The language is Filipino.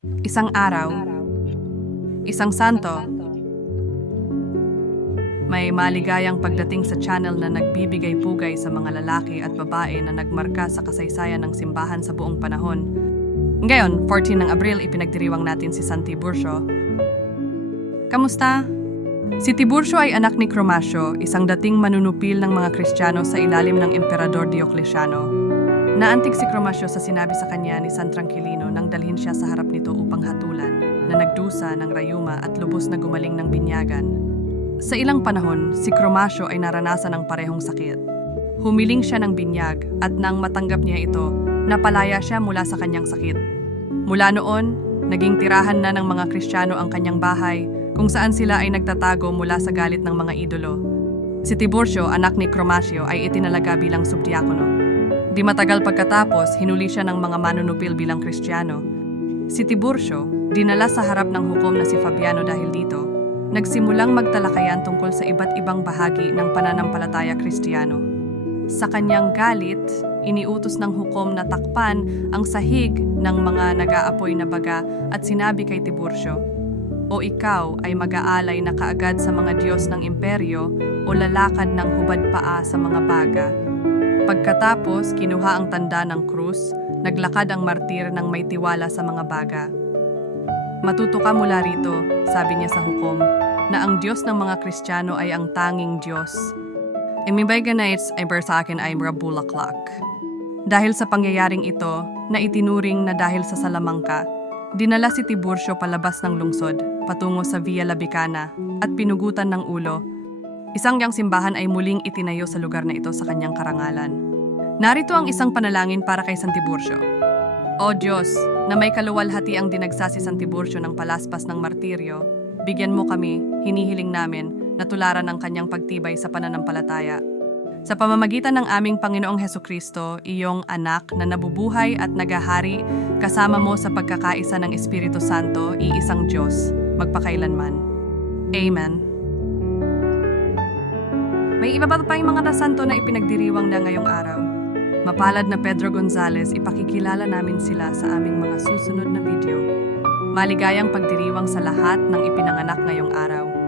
Isang araw, isang santo, may maligayang pagdating sa channel na nagbibigay pugay sa mga lalaki at babae na nagmarka sa kasaysayan ng simbahan sa buong panahon. Ngayon, 14 ng Abril, ipinagdiriwang natin si San Tiburcio. Kamusta? Si Tiburcio ay anak ni Cromacio, isang dating manunupil ng mga Kristiyano sa ilalim ng Emperador Diocletiano. Naantig si Cromacio sa sinabi sa kanya ni San Tranquilino nang dalhin siya sa harap nito upang hatulan, na nagdusa ng rayuma at lubos na gumaling ng binyagan. Sa ilang panahon, si Cromacio ay naranasan ng parehong sakit. Humiling siya ng binyag at nang matanggap niya ito, napalaya siya mula sa kanyang sakit. Mula noon, naging tirahan na ng mga Kristiyano ang kanyang bahay kung saan sila ay nagtatago mula sa galit ng mga idolo. Si Tiburcio, anak ni Cromacio, ay itinalaga bilang subdiakono. Di matagal pagkatapos, hinuli siya ng mga manunupil bilang Kristiyano. Si Tiburcio, dinala sa harap ng hukom na si Fabiano dahil dito, nagsimulang magtalakayan tungkol sa iba't ibang bahagi ng pananampalataya Kristiyano. Sa kanyang galit, iniutos ng hukom na takpan ang sahig ng mga nag-aapoy na baga at sinabi kay Tiburcio, O ikaw ay mag-aalay na kaagad sa mga Diyos ng imperyo o lalakad ng hubad paa sa mga baga. Pagkatapos, kinuha ang tanda ng krus, naglakad ang martir ng may tiwala sa mga baga. Matuto ka mula rito, sabi niya sa hukom, na ang Diyos ng mga Kristiyano ay ang tanging Diyos. Imibay Nights ay ber sa akin ay mga bulaklak. Dahil sa pangyayaring ito, na itinuring na dahil sa salamangka, dinala si Tiburcio palabas ng lungsod, patungo sa Via Labicana, at pinugutan ng ulo. Isang yang simbahan ay muling itinayo sa lugar na ito sa kanyang karangalan. Narito ang isang panalangin para kay San Tiburcio. O Diyos, na may kaluwalhati ang dinagsa si San Tiburcio ng palaspas ng martiryo, bigyan mo kami, hinihiling namin, na tularan ang kanyang pagtibay sa pananampalataya. Sa pamamagitan ng aming Panginoong Heso Kristo, iyong anak na nabubuhay at nagahari, kasama mo sa pagkakaisa ng Espiritu Santo, iisang Diyos, magpakailanman. Amen. May iba pa tayong mga nasanto na ipinagdiriwang na ngayong araw. Mapalad na Pedro Gonzales, ipakikilala namin sila sa aming mga susunod na video. Maligayang pagdiriwang sa lahat ng ipinanganak ngayong araw.